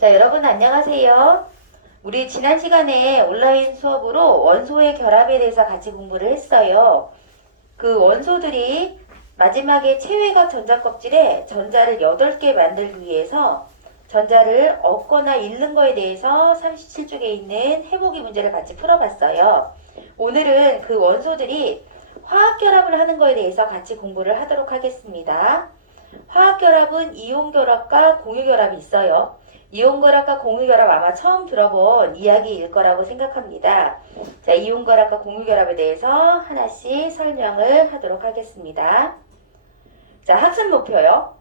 자, 여러분 안녕하세요. 우리 지난 시간에 온라인 수업으로 원소의 결합에 대해서 같이 공부를 했어요. 그 원소들이 마지막에 체외각 전자껍질에 전자를 8개 만들기 위해서 전자를 얻거나 잃는 거에 대해서 37쪽에 있는 해보기 문제를 같이 풀어봤어요. 오늘은 그 원소들이 화학결합을 하는 거에 대해서 같이 공부를 하도록 하겠습니다. 화학결합은 이온결합과 공유결합이 있어요. 이온결합과 공유결합 아마 처음 들어본 이야기일 거라고 생각합니다. 자, 이온결합과 공유결합에 대해서 하나씩 설명을 하도록 하겠습니다. 자, 학습 목표요.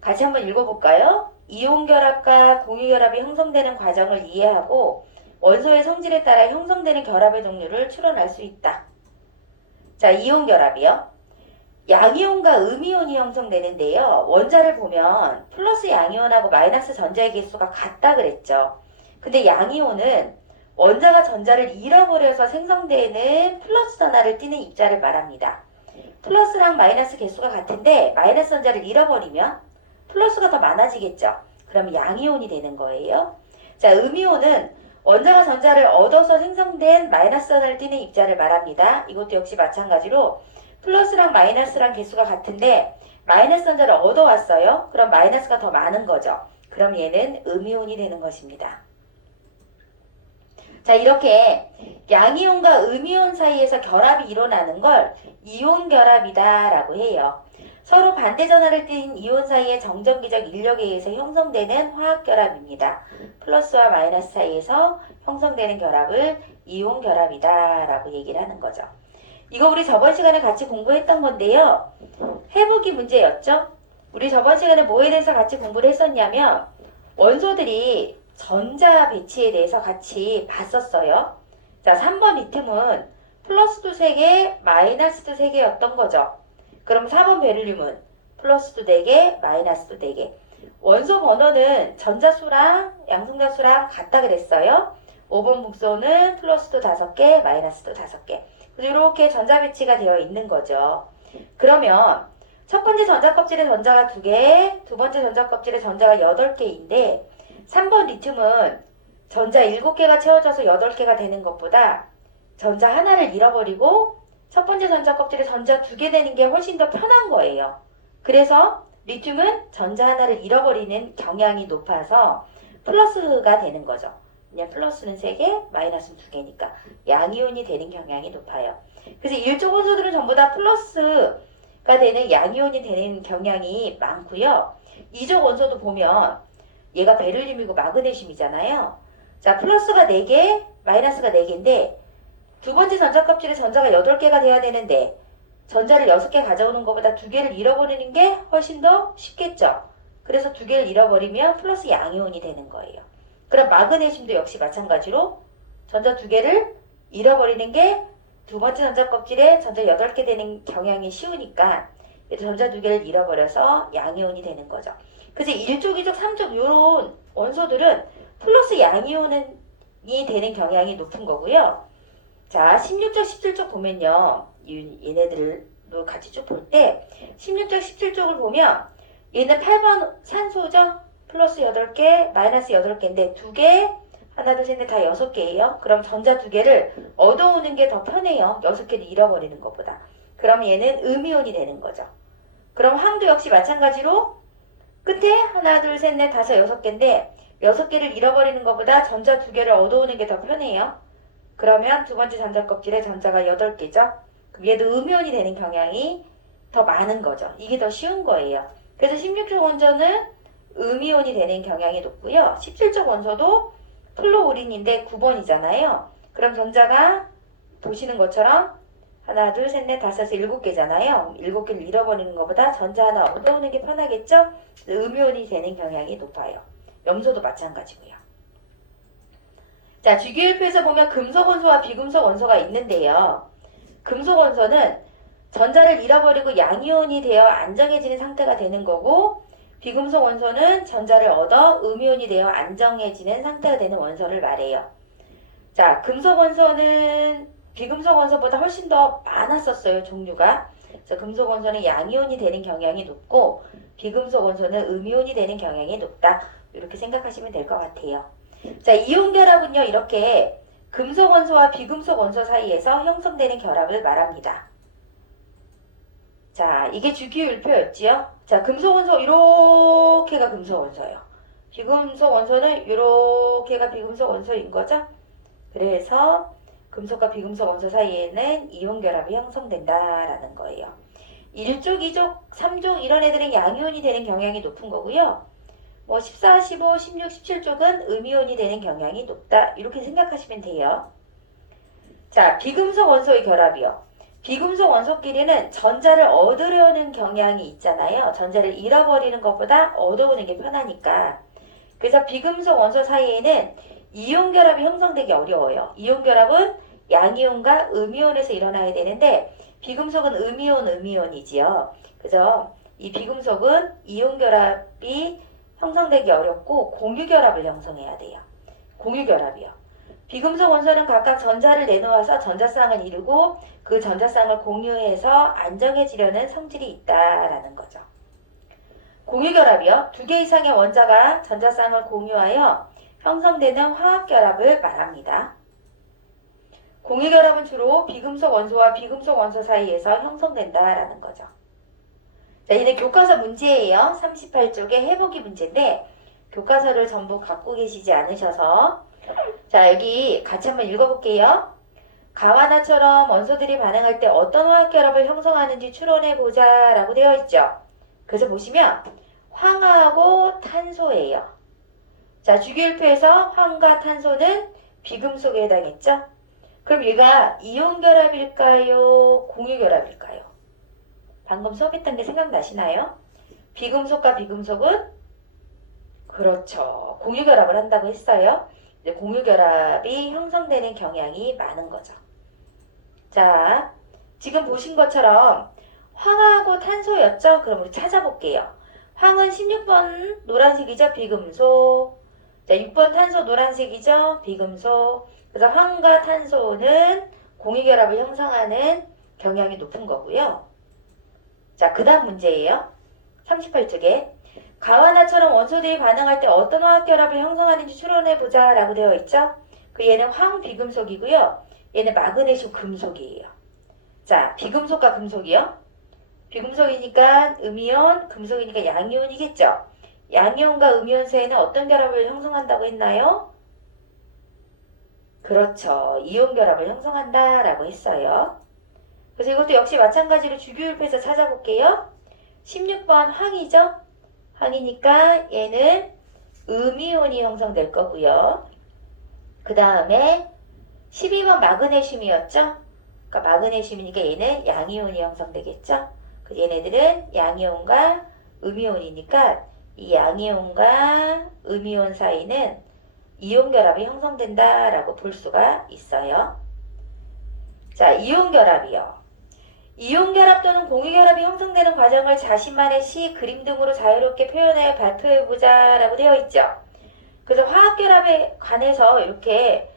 같이 한번 읽어볼까요? 이온결합과 공유결합이 형성되는 과정을 이해하고 원소의 성질에 따라 형성되는 결합의 종류를 추론할 수 있다. 자, 이온결합이요. 양이온과 음이온이 형성되는데요. 원자를 보면 플러스 양이온하고 마이너스 전자의 개수가 같다 그랬죠. 근데 양이온은 원자가 전자를 잃어버려서 생성되는 플러스 전하를 띠는 입자를 말합니다. 플러스랑 마이너스 개수가 같은데 마이너스 전자를 잃어버리면 플러스가 더 많아지겠죠. 그럼 양이온이 되는 거예요. 자, 음이온은 원자가 전자를 얻어서 생성된 마이너스 전하를 띠는 입자를 말합니다. 이것도 역시 마찬가지로 플러스랑 마이너스랑 개수가 같은데 마이너스 전자를 얻어왔어요. 그럼 마이너스가 더 많은 거죠. 그럼 얘는 음이온이 되는 것입니다. 자, 이렇게 양이온과 음이온 사이에서 결합이 일어나는 걸 이온 결합이다 라고 해요. 서로 반대 전하를 띤 이온 사이의 정전기적 인력에 의해서 형성되는 화학 결합입니다. 플러스와 마이너스 사이에서 형성되는 결합을 이온 결합이다 라고 얘기를 하는 거죠. 이거 우리 저번 시간에 같이 공부했던 건데요. 해보기 문제였죠? 우리 저번 시간에 뭐에 대해서 같이 공부를 했었냐면 원소들이 전자 배치에 대해서 같이 봤었어요. 자, 3번 리튬은 플러스도 3개, 마이너스도 3개였던 거죠. 그럼 4번 베릴륨은 플러스도 4개, 마이너스도 4개. 원소 번호는 전자수랑 양성자수랑 같다 그랬어요. 5번 목소는 플러스도 5개, 마이너스도 5개. 이렇게 전자 배치가 되어 있는 거죠. 그러면 첫 번째 전자 껍질에 전자가 2개, 두 번째 전자 껍질에 전자가 8개인데 3번 리튬은 전자 7개가 채워져서 8개가 되는 것보다 전자 하나를 잃어버리고 첫 번째 전자 껍질에 전자 2개 되는 게 훨씬 더 편한 거예요. 그래서 리튬은 전자 하나를 잃어버리는 경향이 높아서 플러스가 되는 거죠. 그냥 플러스는 3개, 마이너스는 2개니까 양이온이 되는 경향이 높아요. 그래서 1조 원소들은 전부 다 플러스가 되는 양이온이 되는 경향이 많고요. 2조 원소도 보면 얘가 베릴륨이고 마그네슘이잖아요. 자, 플러스가 4개, 마이너스가 4개인데 두 번째 전자 껍질에 전자가 8개가 돼야 되는데 전자를 6개 가져오는 것보다 2개를 잃어버리는 게 훨씬 더 쉽겠죠. 그래서 2개를 잃어버리면 플러스 양이온이 되는 거예요. 그럼 마그네슘도 역시 마찬가지로 전자 2개를 잃어버리는 게 두 번째 전자 껍질에 전자 8개 되는 경향이 쉬우니까 전자 2개를 잃어버려서 양이온이 되는 거죠. 그래서 1족, 2족, 3족 이런 원소들은 플러스 양이온이 되는 경향이 높은 거고요. 자, 16족, 17족 보면요. 얘네들도 같이 쭉 볼 때 16족, 17족을 보면 얘는 8번 산소죠. 플러스 8개, 마이너스 8개인데 2개, 하나, 둘, 셋, 넷 다 6개예요. 그럼 전자 2개를 얻어오는 게 더 편해요. 6개를 잃어버리는 것보다. 그럼 얘는 음이온이 되는 거죠. 그럼 황도 역시 마찬가지로 끝에 하나, 둘, 셋, 넷, 다섯, 6개인데 6개를 잃어버리는 것보다 전자 2개를 얻어오는 게 더 편해요. 그러면 두 번째 전자 껍질에 전자가 8개죠. 그럼 얘도 음이온이 되는 경향이 더 많은 거죠. 이게 더 쉬운 거예요. 그래서 16조 원소는 음이온이 되는 경향이 높고요. 17쪽 원소도 플로우린인데 9번이잖아요. 그럼 전자가 보시는 것처럼 하나, 둘, 셋, 넷, 다섯, 7개잖아요. 7개를 잃어버리는 것보다 전자 하나 얻어오는 게 편하겠죠? 음이온이 되는 경향이 높아요. 염소도 마찬가지고요. 자, 주기율표에서 보면 금속 원소와 비금속 원소가 있는데요. 금속 원소는 전자를 잃어버리고 양이온이 되어 안정해지는 상태가 되는 거고 비금속 원소는 전자를 얻어 음이온이 되어 안정해지는 상태가 되는 원소를 말해요. 자, 금속 원소는 비금속 원소보다 훨씬 더 많았었어요, 종류가. 그래서 금속 원소는 양이온이 되는 경향이 높고 비금속 원소는 음이온이 되는 경향이 높다. 이렇게 생각하시면 될 것 같아요. 자, 이온 결합은요, 이렇게 금속 원소와 비금속 원소 사이에서 형성되는 결합을 말합니다. 자, 이게 주기율표였지요? 자, 금속 원소 이렇게가 금속 원소예요. 비금속 원소는 이렇게가 비금속 원소인 거죠? 그래서 금속과 비금속 원소 사이에는 이온 결합이 형성된다라는 거예요. 1족, 2족, 3족 이런 애들은 양이온이 되는 경향이 높은 거고요. 뭐 14, 15, 16, 17쪽은 음이온이 되는 경향이 높다. 이렇게 생각하시면 돼요. 자, 비금속 원소의 결합이요. 비금속 원소끼리는 전자를 얻으려는 경향이 있잖아요. 전자를 잃어버리는 것보다 얻어오는 게 편하니까. 그래서 비금속 원소 사이에는 이온 결합이 형성되기 어려워요. 이온 결합은 양이온과 음이온에서 일어나야 되는데 비금속은 음이온이지요. 그래서 이 비금속은 이온 결합이 형성되기 어렵고 공유결합을 형성해야 돼요. 공유결합이요. 비금속 원소는 각각 전자를 내놓아서 전자쌍을 이루고 그 전자쌍을 공유해서 안정해지려는 성질이 있다라는 거죠. 공유결합이요. 2개 이상의 원자가 전자쌍을 공유하여 형성되는 화학결합을 말합니다. 공유결합은 주로 비금속 원소와 비금속 원소 사이에서 형성된다라는 거죠. 자, 이제 교과서 문제예요. 38쪽의 해보기 문제인데 교과서를 전부 갖고 계시지 않으셔서 자, 여기 같이 한번 읽어볼게요. 가와나처럼 원소들이 반응할 때 어떤 화학결합을 형성하는지 추론해보자 라고 되어 있죠. 그래서 보시면 황하고 탄소예요. 자, 주기율표에서 황과 탄소는 비금속에 해당했죠. 그럼 얘가 이온결합일까요? 공유결합일까요? 방금 수업했던 게 생각나시나요? 비금속과 비금속은 그렇죠. 공유결합을 한다고 했어요. 이제 공유결합이 형성되는 경향이 많은 거죠. 자, 지금 보신 것처럼 황하고 탄소였죠? 그럼 우리 찾아볼게요. 황은 16번 노란색이죠? 비금속. 자, 6번 탄소 노란색이죠? 비금속. 그래서 황과 탄소는 공유결합을 형성하는 경향이 높은 거고요. 자, 그 다음 문제예요. 38쪽에 가와나처럼 원소들이 반응할 때 어떤 화학결합을 형성하는지 추론해보자 라고 되어 있죠. 그 얘는 황비금속이고요. 얘는 마그네슘 금속이에요. 자, 비금속과 금속이요. 비금속이니까 음이온, 금속이니까 양이온이겠죠. 양이온과 음이온 사이에는 어떤 결합을 형성한다고 했나요? 그렇죠. 이온 결합을 형성한다라고 했어요. 그래서 이것도 역시 마찬가지로 주기율표에서 찾아볼게요. 16번 황이죠? 황이니까 얘는 음이온이 형성될 거고요. 그 다음에 12번 마그네슘이었죠? 그러니까 마그네슘이니까 얘는 양이온이 형성되겠죠? 그 얘네들은 양이온과 음이온이니까 이 양이온과 음이온 사이는 이온 결합이 형성된다라고 볼 수가 있어요. 자, 이온 결합이요. 이온 결합 또는 공유 결합이 형성되는 과정을 자신만의 시, 그림 등으로 자유롭게 표현해 발표해보자 라고 되어 있죠. 그래서 화학 결합에 관해서 이렇게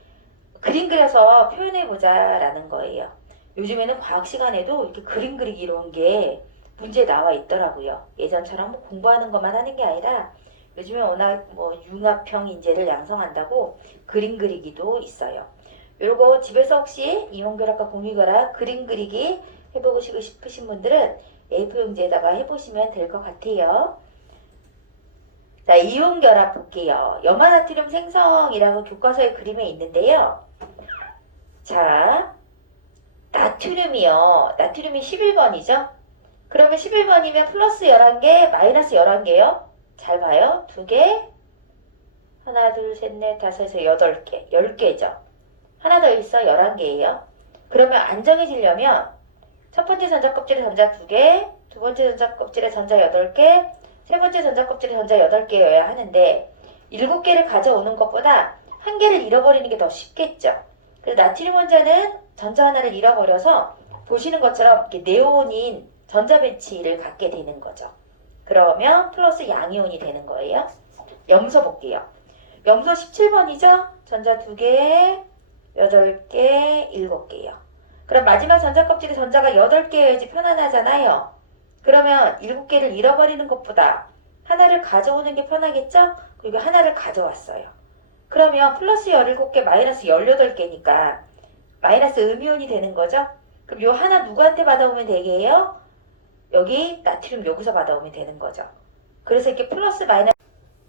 그림 그려서 표현해보자 라는 거예요. 요즘에는 과학 시간에도 이렇게 그림 그리기 이런 게 문제에 나와 있더라고요. 예전처럼 뭐 공부하는 것만 하는 게 아니라 요즘에 워낙 뭐 융합형 인재를 양성한다고 그림 그리기도 있어요. 요거 집에서 혹시 이온결합과 공유결합 그림 그리기 해보고 싶으신 분들은 A4용지에다가 해보시면 될 것 같아요. 자, 이온결합 볼게요. 염화나트륨 생성이라고 교과서의 그림에 있는데요. 자, 나트륨이요. 나트륨이 11번이죠? 그러면 11번이면 플러스 11개, 마이너스 11개요. 잘 봐요. 2개, 하나, 둘, 셋, 넷, 다섯, 여섯, 8개, 10개죠. 하나 더 있어, 11개예요. 그러면 안정해지려면 첫 번째 전자 껍질에 전자 2개, 두 번째 전자 껍질에 전자 8개, 세 번째 전자 껍질에 전자 8개여야 하는데 7개를 가져오는 것보다 한 개를 잃어버리는 게 더 쉽겠죠. 그래서 나트륨 원자는 전자 하나를 잃어버려서 보시는 것처럼 이렇게 네온인 전자 배치를 갖게 되는 거죠. 그러면 플러스 양이온이 되는 거예요. 염소 볼게요. 염소 17번이죠? 전자 2개, 8개, 7개요. 그럼 마지막 전자 껍질에 전자가 8개여야지 편안하잖아요. 그러면 7개를 잃어버리는 것보다 하나를 가져오는 게 편하겠죠? 그리고 하나를 가져왔어요. 그러면 플러스 17개 마이너스 18개니까 마이너스 음이온이 되는 거죠. 그럼 요 하나 누구한테 받아오면 되게요? 여기 나트륨 여기서 받아오면 되는 거죠. 그래서 이렇게 플러스 마이너스.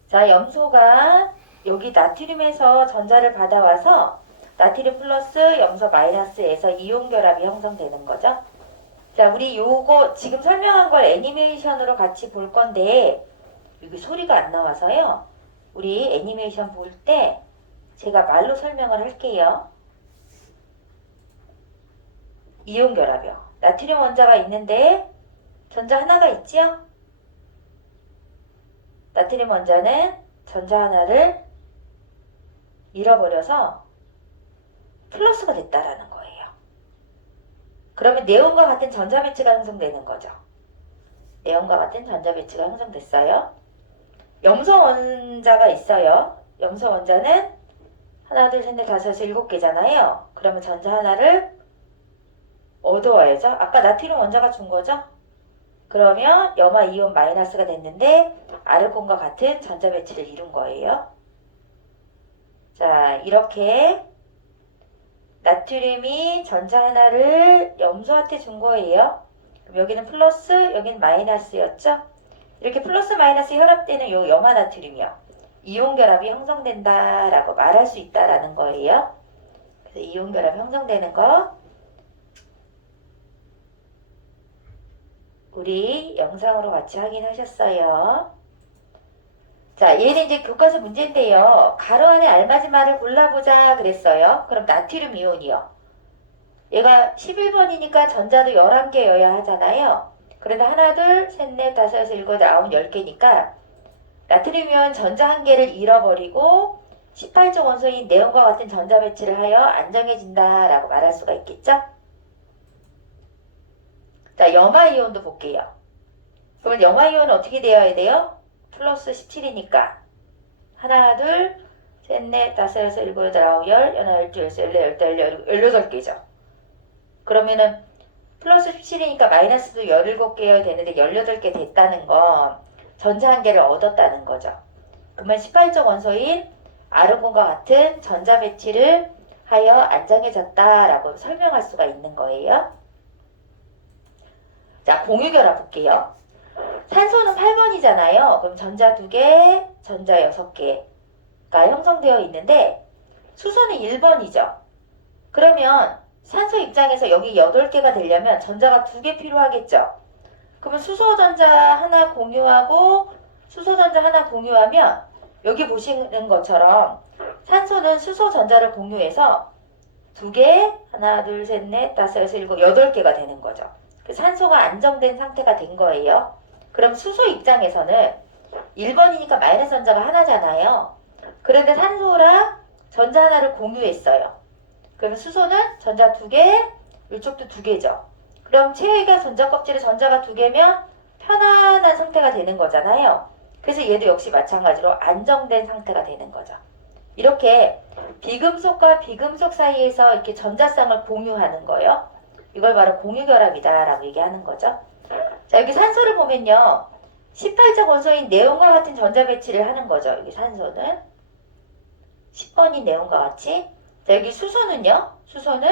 자, 염소가 여기 나트륨에서 전자를 받아와서 나트륨 플러스 염소 마이너스에서 이온 결합이 형성되는 거죠. 자, 우리 요거 지금 설명한 걸 애니메이션으로 같이 볼 건데 여기 소리가 안 나와서요. 우리 애니메이션 볼 때 제가 말로 설명을 할게요. 이온 결합이요. 나트륨 원자가 있는데 전자 하나가 있지요? 나트륨 원자는 전자 하나를 잃어버려서 플러스가 됐다라는 거예요. 그러면 네온과 같은 전자 배치가 형성되는 거죠. 네온과 같은 전자 배치가 형성됐어요. 염소 원자가 있어요. 염소 원자는 하나, 둘, 셋, 넷, 다섯, 여섯, 일곱 개잖아요. 그러면 전자 하나를 얻어와야죠. 아까 나트륨 원자가 준 거죠. 그러면 염화 이온 마이너스가 됐는데 아르곤과 같은 전자 배치를 이룬 거예요. 자, 이렇게 나트륨이 전자 하나를 염소한테 준 거예요. 그럼 여기는 플러스, 여기는 마이너스였죠. 이렇게 플러스 마이너스 혈합되는 요 염화 나트륨이요. 이온 결합이 형성된다라고 말할 수 있다라는 거예요. 그래서 이온 결합이 형성되는 거 우리 영상으로 같이 확인하셨어요. 자, 얘는 이제 교과서 문제인데요. 가로 안에 알맞은 말을 골라보자 그랬어요. 그럼 나트륨 이온이요. 얘가 11번이니까 전자도 11개여야 하잖아요. 그래서 하나, 둘, 셋, 넷, 다섯, 여섯, 일곱, 아홉, 10개니까 나트륨 이온 전자 한 개를 잃어버리고 18조 원소인 네온과 같은 전자 배치를 하여 안정해진다라고 말할 수가 있겠죠? 자, 염화 이온도 볼게요. 그러면 염화 이온은 어떻게 되어야 돼요? 플러스 17이니까 하나, 둘, 셋, 넷, 다섯, 여섯, 일곱, 여덟, 아홉, 열, 열하나, 열둘, 열셋, 열넷, 열다섯, 열여덟 개죠. 그러면은 플러스 17이니까 마이너스도 17개여야 되는데 18개 됐다는 건 전자 한 개를 얻었다는 거죠. 그러면 18조 원소인 아르곤과 같은 전자 배치를 하여 안정해졌다라고 설명할 수가 있는 거예요. 자, 공유결합 볼게요. 산소는 8번이잖아요. 그럼 전자 2개, 전자 6개가 형성되어 있는데 수소는 1번이죠. 그러면 산소 입장에서 여기 8개가 되려면 전자가 2개 필요하겠죠. 그러면 수소 전자 하나 공유하고 수소 전자 하나 공유하면 여기 보시는 것처럼 산소는 수소 전자를 공유해서 2개, 하나, 둘, 셋, 넷, 다섯, 여섯, 일곱, 8개가 되는 거죠. 산소가 안정된 상태가 된 거예요. 그럼 수소 입장에서는 1번이니까 마이너스 전자가 하나잖아요. 그런데 산소랑 전자 하나를 공유했어요. 그러면 수소는 전자 2개, 이쪽도 2개죠. 그럼 체외가 전자 껍질에 전자가 2개면 편안한 상태가 되는 거잖아요. 그래서 얘도 역시 마찬가지로 안정된 상태가 되는 거죠. 이렇게 비금속과 비금속 사이에서 이렇게 전자쌍을 공유하는 거예요. 이걸 바로 공유결합이다 라고 얘기하는 거죠. 자, 여기 산소를 보면요. 18적 원소인 네온과 같은 전자 배치를 하는 거죠. 여기 산소는 10번인 네온과 같이. 자, 여기 수소는요. 수소는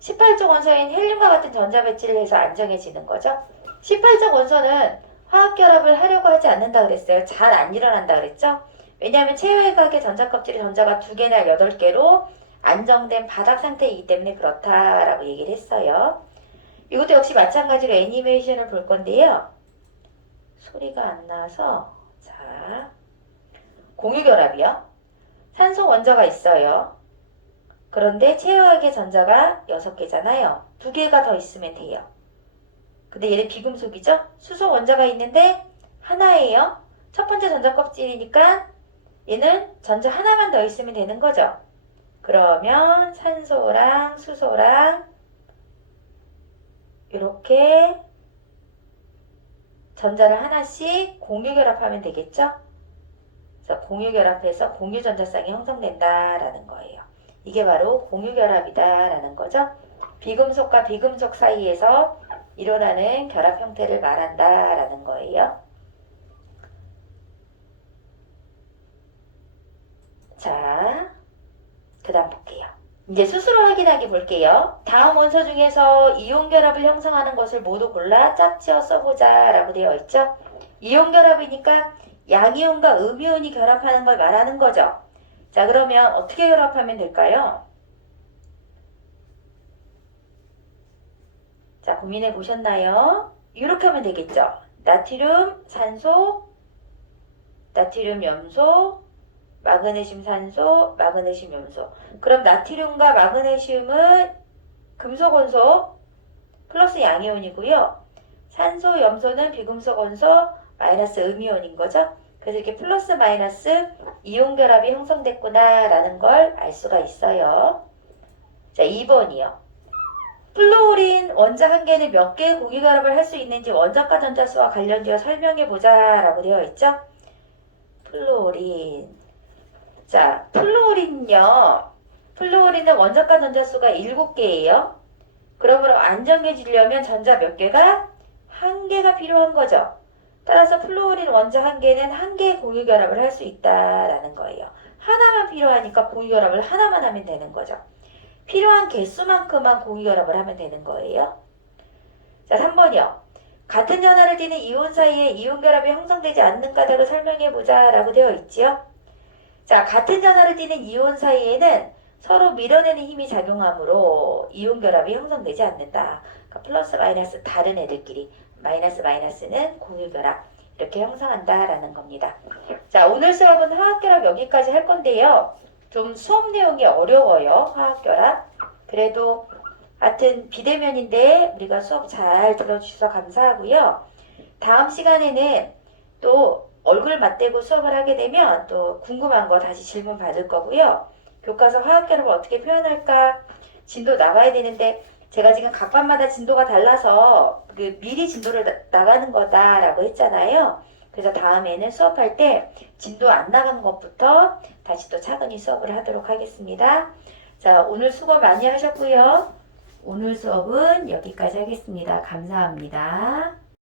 18적 원소인 헬륨과 같은 전자 배치를 해서 안정해지는 거죠. 18적 원소는 화학결합을 하려고 하지 않는다 그랬어요. 잘 안 일어난다 그랬죠. 왜냐하면 체외각의 전자 껍질이 전자가 2개나 8개로 안정된 바닥 상태이기 때문에 그렇다라고 얘기를 했어요. 이것도 역시 마찬가지로 애니메이션을 볼 건데요. 소리가 안 나서 자, 공유결합이요. 산소 원자가 있어요. 그런데 체외각의 전자가 6개잖아요. 2개가 더 있으면 돼요. 근데 얘는 비금속이죠? 수소 원자가 있는데 하나예요. 첫 번째 전자 껍질이니까 얘는 전자 하나만 더 있으면 되는 거죠. 그러면 산소랑 수소랑 이렇게 전자를 하나씩 공유결합하면 되겠죠? 그래서 공유결합해서 공유전자쌍이 형성된다라는 거예요. 이게 바로 공유결합이다라는 거죠. 비금속과 비금속 사이에서 일어나는 결합 형태를 말한다라는 거예요. 그 다음 볼게요. 이제 스스로 확인하기 볼게요. 다음 원소 중에서 이온 결합을 형성하는 것을 모두 골라 짝지어 써보자 라고 되어 있죠. 이온 결합이니까 양이온과 음이온이 결합하는 걸 말하는 거죠. 자, 그러면 어떻게 결합하면 될까요? 자, 고민해 보셨나요? 이렇게 하면 되겠죠. 나트륨, 산소, 나트륨, 염소, 마그네슘, 산소, 마그네슘, 염소. 그럼 나트륨과 마그네슘은 금속 원소 플러스 양이온이고요. 산소, 염소는 비금속 원소 마이너스 음이온인 거죠. 그래서 이렇게 플러스 마이너스 이온 결합이 형성됐구나 라는 걸 알 수가 있어요. 자, 2번이요. 플루오린 원자 한 개는 몇 개의 공유 결합을 할 수 있는지 원자과 전자수와 관련되어 설명해 보자 라고 되어 있죠. 플루오린. 자, 플루오린은요. 플루오린은 원자과 전자수가 7개예요. 그러므로 안정해지려면 전자 몇 개가? 한 개가 필요한 거죠. 따라서 플루오린 원자 한 개는 한 개의 공유 결합을 할 수 있다라는 거예요. 하나만 필요하니까 공유 결합을 하나만 하면 되는 거죠. 필요한 개수만큼만 공유 결합을 하면 되는 거예요. 자, 3번이요. 같은 전하를 띠는 이온 사이에 이온 결합이 형성되지 않는 까닭을 설명해 보자 라고 되어 있지요. 자, 같은 전하를 띠는 이온 사이에는 서로 밀어내는 힘이 작용하므로 이온 결합이 형성되지 않는다. 그러니까 플러스 마이너스 다른 애들끼리 마이너스 마이너스는 공유 결합 이렇게 형성한다라는 겁니다. 자, 오늘 수업은 화학 결합 여기까지 할 건데요. 좀 수업 내용이 어려워요. 화학 결합. 그래도 하여튼 비대면인데 우리가 수업 잘 들어주셔서 감사하고요. 다음 시간에는 또 얼굴 맞대고 수업을 하게 되면 또 궁금한 거 다시 질문 받을 거고요. 교과서 화학 결합을 어떻게 표현할까 진도 나가야 되는데 제가 지금 각 반마다 진도가 달라서 그 미리 진도를 나가는 거다라고 했잖아요. 그래서 다음에는 수업할 때 진도 안 나간 것부터 다시 또 차근히 수업을 하도록 하겠습니다. 자, 오늘 수고 많이 하셨고요. 오늘 수업은 여기까지 하겠습니다. 감사합니다.